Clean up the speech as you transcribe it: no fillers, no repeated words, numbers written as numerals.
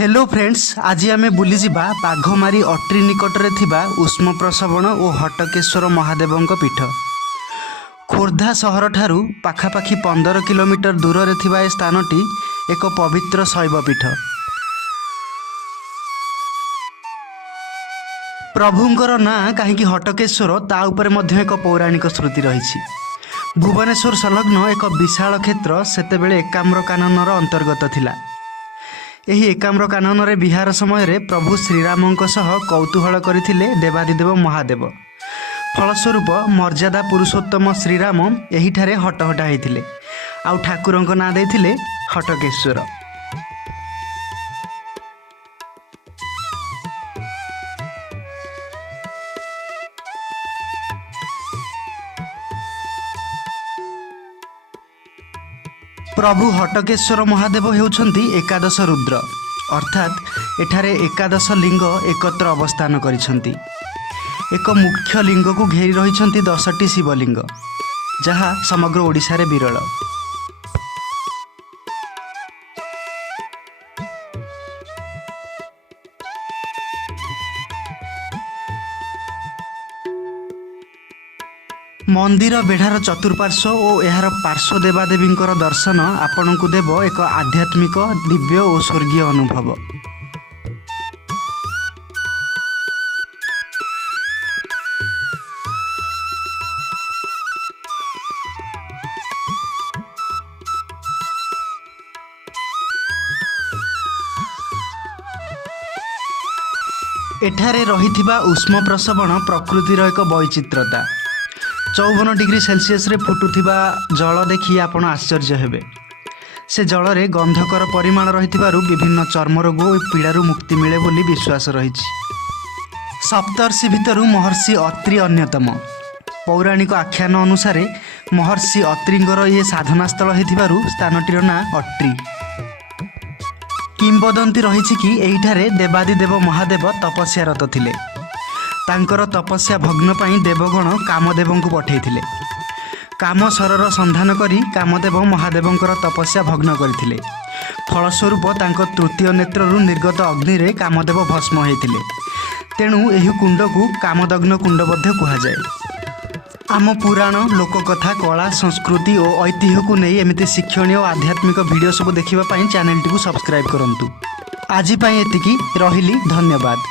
Hello friends, आज आम बुली जावा बाघमारी अट्री निकटरे थिबा उष्म प्रसवण और हटकेश्वर महादेव पीठ। खोर्धा सहर ठारू पाखापाखि 15 किलोमीटर दूर रे थिबा ए स्थानटी एक पवित्र शैवपीठ। प्रभुंकर ना कहीं हटकेश्वर ता उपरे मध्य एक पौराणिक श्रुति रही। भुवनेश्वर संलग्न एक विशाल क्षेत्र सेतेबेले एकाम्र काननर अंतर्गत थिला। एही एकाम्र कानन रे विहार समय रे प्रभु श्रीरामंक सह कौतूहल करथिले देवादिदेव महादेव। फलस्वरूप मर्यादा पुरुषोत्तम श्रीराम एहिठारे हटहटा होइथिले आउ ठाकुरंक ना देथिले हटकेश्वर। प्रभु हटकेश्वर महादेव हेउछंती एकादश रुद्र, अर्थात एठारे एकादश लिंग एकत्र अवस्थान करिछंती। एक मुख्य लिंग को घेरी रहिछंती 10टी शिवलिंग, जहा समग्र ओडिशा रे विरल। मंदिर बेढ़ार चतुर्पार्श्व और यार पार्श्व देवादेवींकर दर्शन आपण को देव एक आध्यात्मिक दिव्य और स्वर्गीय अनुभव। एठारे रहिथिबा उष्म प्रसवण प्रकृतिर एक वैचित्रता। 54 डिग्री सेल्सियस रे फुटुथिबा जल देखि आपण आश्चर्य हेबे। से जल रे गंधकर परिमाण रहिथिबारु विभिन्न चर्म रोग और पीड़ारू मुक्ति मिले बोली विश्वास रहिछि। सप्तर्षि भितरु महर्षि अत्रि अन्यतम। पौराणिक आख्यान अनुसार महर्षि अत्रिंगर ये साधना स्थल हेथिबारु स्थानटीर ना अट्री। किंबदंती रहिछि कि एहिठारे देवादिदेव महादेव तपस्यारत थिले। तांकर तपस्या भग्न पाई देवगण कामदेव को पठेइथिले। काम सरर संधान करी कामदेव महादेवंकर तपस्या भग्न करथिले। फलस्वरूप तांको तृतीय नेत्ररु निर्गत अग्नि रे कामदेव भस्म होइथिले। तेणु एही कुंड को कामदग्न कुंड मध्ये कुहा जाए। आम पुराण, लोककथा, कला, संस्कृति और ऐतिह्य को नहीं एमती शिक्षणीय और आध्यात्मिक वीडियो सब देखिबा पाई चैनल टी को सब्सक्राइब करंतु। आज पाई एतिकी रहिली, धन्यवाद।